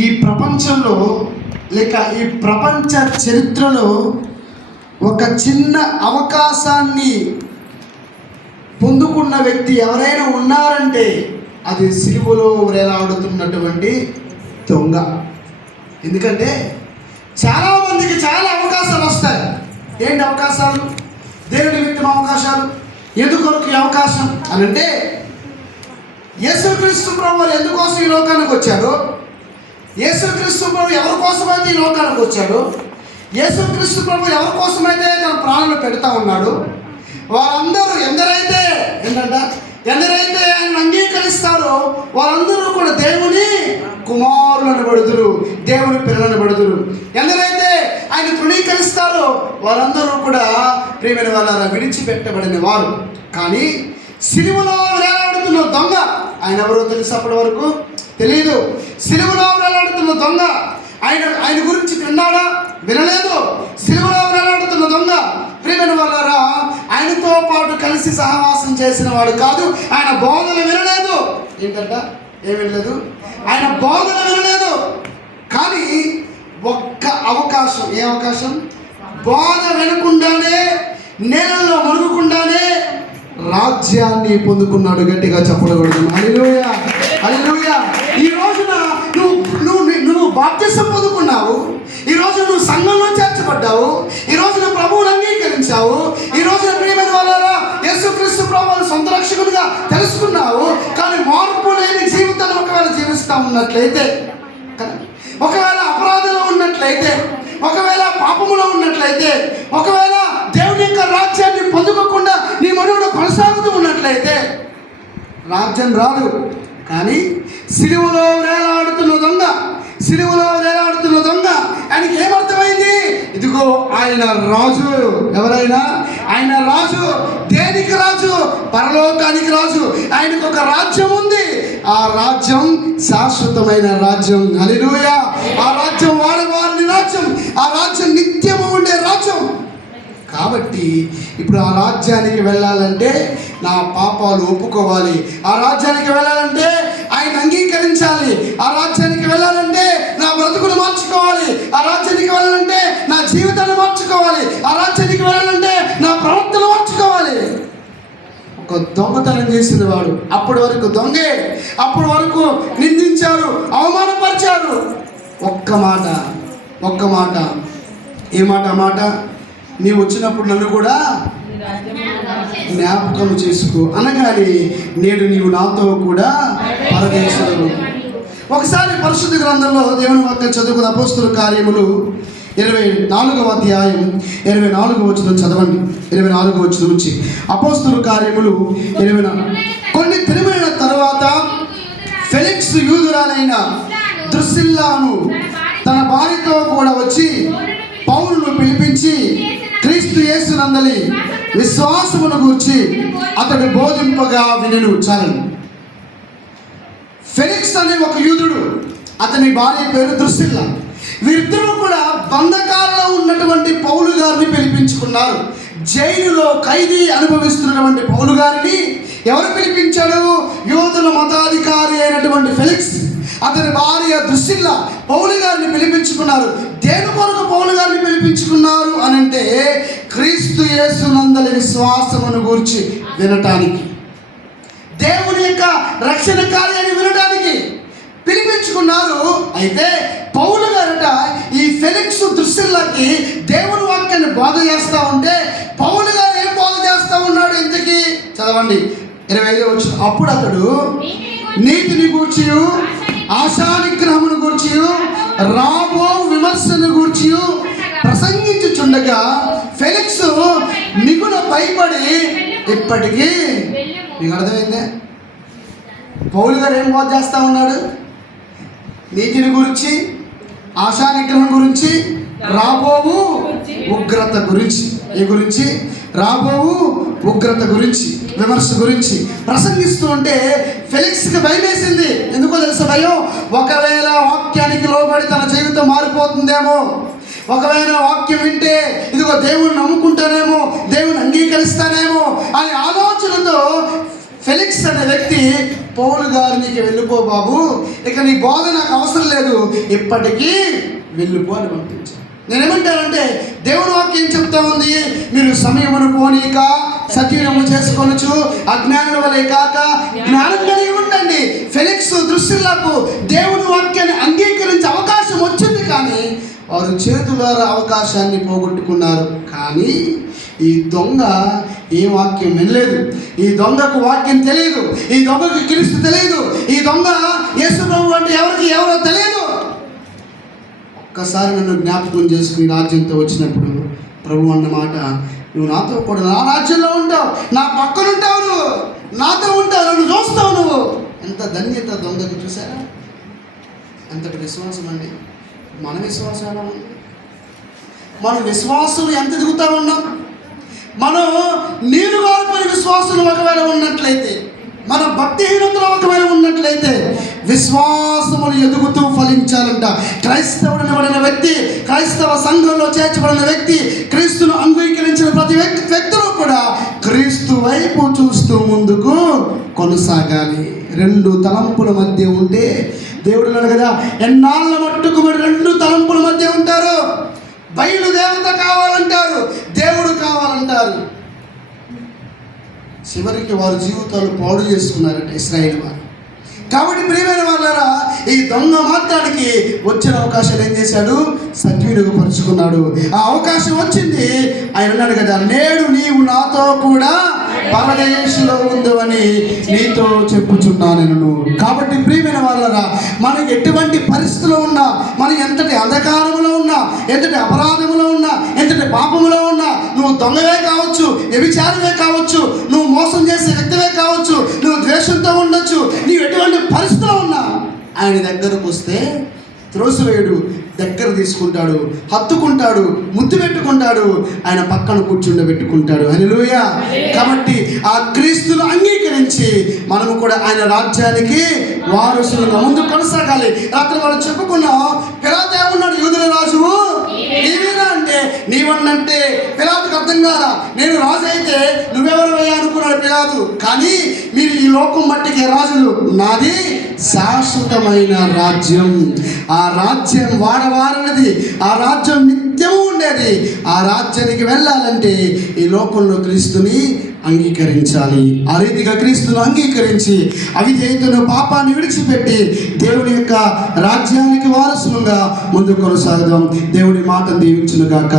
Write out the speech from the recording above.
ఈ ప్రపంచంలో లేక ఈ ప్రపంచ చరిత్రలో ఒక చిన్న అవకాశాన్ని పొందుకున్న వ్యక్తి ఎవరైనా ఉన్నారంటే అది సిలువలో వేలాడుతున్నటువంటి దొంగ. ఎందుకంటే చాలామందికి చాలా అవకాశాలు వస్తాయి. ఏంటి అవకాశాలు? దేవుని నిమిత్తం అవకాశాలు. ఎందుకొరకు ఈ అవకాశం అని అంటే, యేసుక్రీస్తు ప్రభువు ఎందుకోసం ఈ లోకానికి వచ్చాడు, యేసుక్రీస్తు ప్రభు ఎవరి కోసమైతే ఈ లోకానికి వచ్చాడు, యేసుక్రీస్తు ప్రభు ఎవరి కోసమైతే తన ప్రాణాలు పెడతా ఉన్నాడు, వారందరూ ఎందరైతే ఆయన అంగీకరిస్తారో వారందరూ కూడా దేవుని కుమారులను బడుదురు, దేవుని పిల్లలను బడుదురు. ఎందరైతే ఆయన తృణీకరిస్తారో వారందరూ కూడా ప్రియమైన వాళ్ళ విడిచిపెట్టబడిన వారు. కానీ సిలువలో వేలాడుతున్న దొంగ ఆయన ఎవరో తెలుసు? అప్పటి వరకు తెలియదు. సిలువలో వేలాడుతున్న దొంగ ఆయన గురించి విన్నాడా? వినలేదు. సిలువలో వేలాడుతున్న దొంగ ప్రియమైన వాళ్ళారా ఆయనతో పాటు కలిసి సహవాసం చేసిన వాడు కాదు. ఆయన బోధలు వినలేదు. ఏంటంట? ఏం వినలేదు? ఆయన బోధలు వినలేదు. కానీ ఒక్క అవకాశం. ఏ అవకాశం? బోధ వినకుండానే, నేలలో మునుగుకుండానే రాజ్యాన్ని పొందుకున్నాడు. గట్టిగా చెప్పకూడదు. హల్లెలూయా, హల్లెలూయా. ఈ రోజున నువ్వు బాప్తిసం పొందుకున్నావు. ఈ రోజు నువ్వు సంఘంలో చేర్చబడ్డావు. ఈ రోజున ప్రభువుని అంగీకరించావు. ఈ రోజున ప్రియమైన వాళ్ళారా యేసుక్రీస్తు ప్రభువుని సొంత రక్షకుడిగా తెలుసుకున్నావు. కానీ మార్పు లేని జీవితాన్ని ఒకవేళ జీవిస్తూ ఉన్నట్లయితే, ఒకవేళ అపరాధంలో ఉన్నట్లయితే, ఒకవేళ పాపములో ఉన్నట్లయితే, ఒకవేళ దేవుని యొక్క రాజ్యాన్ని పొందుకోకుండా నీ మనుగడ కొనసాగుతూ ఉన్నట్లయితే రాజ్యం రాదు. కానీ సిలువలో వేలాడుతున్న దొంగ, సిలువలో వేలాడుతున్న దొంగ ఆయనకి ఏమర్థమైంది? ఇదిగో ఆయన రాజు. ఎవరైనా? ఆయన రాజు. దేనికి రాజు? పరలోకానికి రాజు. ఆయనకు ఒక రాజ్యం ఉంది. ఆ రాజ్యం శాశ్వతమైన రాజ్యం. హల్లెలూయా. ఆ రాజ్యం వారి రాజ్యం. ఆ రాజ్యం నిత్యము ఉండే రాజ్యం. కాబట్టి ఇప్పుడు ఆ రాజ్యానికి వెళ్ళాలంటే నా పాపాలు ఒప్పుకోవాలి. ఆ రాజ్యానికి వెళ్ళాలంటే ఆయన అంగీకరించాలి. ఆ రాజ్యానికి వెళ్ళాలంటే నా బ్రతుకును మార్చుకోవాలి. ఆ రాజ్యానికి వెళ్ళాలంటే నా జీవితాన్ని మార్చుకోవాలి. ఆ రాజ్యానికి వెళ్ళాలంటే నా ప్రవర్తన మార్చుకోవాలి. ఒక దొంగతనం చేసిన వాడు అప్పటి వరకు దొంగే. అప్పటి వరకు నిందించారు, అవమానపరిచారు. ఒక్క మాట. ఏ మాట? నీవు వచ్చినప్పుడు నన్ను కూడా జ్ఞాపకం చేసుకో అనగానే నేడు నీవు నాతో కూడా పరదేశంలో. ఒకసారి పరిశుద్ధ గ్రంథంలో దేవుని వాక్యం చదువుకున్న అపోస్తలుల కార్యములు 24వ అధ్యాయం 24వ వచనం చదవండి. 24వ వచనం నుంచి అపోస్తలుల కార్యములు 24. కొన్ని దినముల తరువాత ఫెలిక్స్ యూదురాలైన ద్రుసిల్లాను తన భార్యతో కూడా వచ్చి పౌలును పిలిపించి క్రీస్తు యేసునందలి విశ్వాసమును గూర్చి అతడు బోధింపగా వినెను. చాలండి. ఫెలిక్స్ అనే ఒక యూదుడు, అతని భార్య పేరు ద్రుసిల్లా. వీరిద్దరూ కూడా బంధకాలలో ఉన్నటువంటి పౌలు గారిని పిలిపించుకున్నారు. జైలులో ఖైదీ అనుభవిస్తున్నటువంటి పౌలు గారిని ఎవరు పిలిపించాడు? యూదుల మతాధికారి అయినటువంటి ఫెలిక్స్, అతని భార్య ద్రుసిల్లా పౌలు గారిని పిలిపించుకున్నారు. దేని కొరకు పౌలు గారిని పిలిపించుకున్నారు అని అంటే క్రీస్తు యేసునందలి విశ్వాసమును గూర్చి వినటానికి, దేవుని యొక్క రక్షణ కార్యాన్ని వినటానికి పిలిపించుకున్నారు. అయితే పౌలు గారట ఈ ఫెలిక్స్ ద్రుసిల్లాకి దేవుని వాక్యాన్ని బోధ చేస్తూ ఉంటే పౌలు గారు ఏం బోధ చేస్తూ ఉన్నాడు ఇంతకీ? చదవండి 25వ వచనం. అప్పుడు అతడు నీతిని గూర్చి, ఆశానిగ్రహమును గూర్చి, రాబో విమర్శను గూర్చి ప్రసంగించుచుండగా ఫెలిక్స్ మిగుల భయపడి ఇప్పటికీ. మీకు అర్థమైందే? పౌలు గారు ఏం బోధ చేస్తూ ఉన్నాడు? నీతిని గురించి, ఆశానిగ్రహం గురించి, రాబోవు ఉగ్రత గురించి. ఈ గురించి రాబోవు ఉగ్రత గురించి, విమర్శ గురించి ప్రసంగిస్తూ ఉంటే ఫెలిక్స్కి భయం వేసింది. ఎందుకో తెలుసా భయం? ఒకవేళ వాక్యానికి లోబడి తన జీవితం మారిపోతుందేమో, ఒకవేళ వాక్యం వింటే ఇదిగో దేవుణ్ణి నమ్ముకుంటానేమో, దేవుని అంగీకరిస్తానేమో అనే ఆలోచనతో ఫెలిక్స్ అనే వ్యక్తి పౌలు గారు నీకు వెళ్ళిపో బాబు, ఇక నీ బోధ నాకు అవసరం లేదు, ఇప్పటికీ వెళ్ళిపో అని పంపించాను. నేనేమంటానంటే దేవుని వాక్యం చెప్తా ఉంది, మీరు సమయమును పోనీక సద్వినియోగం చేసుకొనొచ్చు, అజ్ఞానుల వలె కాక జ్ఞానం కలిగి ఉండండి. ఫెలిక్స్ దృశ్యులకు దేవుని వాక్యాన్ని అంగీకరించే అవకాశం వచ్చింది, కానీ వారు చేతులారా అవకాశాన్ని పోగొట్టుకున్నారు. కానీ ఈ దొంగ ఏ వాక్యం వినలేదు, ఈ దొంగకు వాక్యం తెలియదు, ఈ దొంగకు క్రీస్తు తెలియదు, ఈ దొంగ యేసు ప్రభు అంటే ఎవరో తెలియదు. ఒక్కసారి నన్ను జ్ఞాపకం చేసుకుని రాజ్యంతో వచ్చినప్పుడు ప్రభు అన్న మాట, నువ్వు నాతో కూడా నా రాజ్యంలో ఉంటావు, నా పక్కన ఉంటావు, నువ్వు నాతో ఉంటావు, నన్ను చూస్తావు నువ్వు. ఎంత ధన్యత దొంగకి, చూసారా? ఎంతటి విశ్వాసం అండి. మన విశ్వాసం ఎలా ఉంది? మన విశ్వాసం ఎంత ఎదుగుతూ ఉన్నాం? మనం నీరు గారిపోయిన విశ్వాసులు ఒకవేళ ఉన్నట్లయితే, మన భక్తిహీనతలు ఒకవేళ ఉన్నట్లయితే, విశ్వాసములు ఎదుగుతూ ఫలించాలంట. క్రైస్తవుడనబడిన వ్యక్తి, క్రైస్తవ సంఘంలో చేర్చబడిన వ్యక్తి, క్రీస్తును అంగీకరించిన ప్రతి వ్యక్తులు కూడా క్రీస్తు వైపు చూస్తూ ముందుకు కొనసాగాలి. రెండు తలంపుల మధ్య ఉంటే, దేవుడు అన్నాడు కదా, ఎన్నాళ్ళ మట్టుకు మరి రెండు తలంపుల మధ్య ఉంటారు. బయలుదేవత కావాలంటారు, దేవుడు కావాలంటారు. చివరికి వారి జీవితాలు పాడు చేసుకున్నారట ఇశ్రాయేలు వారు. కాబట్టి ప్రియమైన వాళ్ళారా, ఈ దొంగ మాత్రానికి వచ్చిన అవకాశాలు ఏం చేశాడు? సద్వినియోగపరుచుకున్నాడు. ఆ అవకాశం వచ్చింది. ఆయన అన్నాడు కదా, నేడు నీవు నాతో కూడా పరదేశంలో ఉందని నీతో చెప్పుచున్నాను. కాబట్టి ప్రియమైన వాళ్ళారా, మనకి ఎటువంటి పరిస్థితుల్లో ఉన్నా, మనం ఎంతటి అంధకారంలో ఉన్నా, ఎంతటి అపరాధంలో ఉన్నా, ఎంతటి పాపంలో ఉన్నా, నువ్వు దొంగవే కావచ్చు, వ్యభిచారమే కావచ్చు, నువ్వు మోసం చేసే వ్యక్తివే కావచ్చు, నువ్వు ద్వేషంతో ఉండొచ్చు, నీవు ఎటువంటి పరిస్థితిలో ఉన్నా, ఆయన దగ్గరకు వస్తే త్రోసివేయుడు, దగ్గర తీసుకుంటాడు, హత్తుకుంటాడు, ముద్దు పెట్టుకుంటాడు, ఆయన పక్కన కూర్చుండబెట్టుకుంటాడు. హల్లెలూయా. కాబట్టి ఆ క్రీస్తును అంగీకరించి మనము కూడా ఆయన రాజ్యానికి వారసులుగా ముందు కొనసాగాలి. రాత్రి మనం చెప్పుకున్నాం, పిలాతు ఏమన్నాడు? యూదుల రాజువు నీవేనా అంటే, నీవన్నంటే పిలాతుకు అర్థం కాదా? నేను రాజు అయితే నువ్వెవరవయ్యా అనుకున్నాడు పిలాతు. కానీ మీరు ఈ లోకం మట్టికి రాజులు, నాది శాశ్వతమైన రాజ్యం. ఆ రాజ్యం వాడవారనిది, ఆ రాజ్యం నిత్యము ఉండేది. ఆ రాజ్యానికి వెళ్ళాలంటే ఈ లోకంలో క్రీస్తుని అంగీకరించాలి. ఆ రీతిగా క్రీస్తును అంగీకరించి అవిధేయతను, పాపాన్ని విడిచిపెట్టి దేవుని యొక్క రాజ్యానికి వారసులుగా ముందుకు కొనసాగుదాం. దేవుని మాటను దీవించును గాక.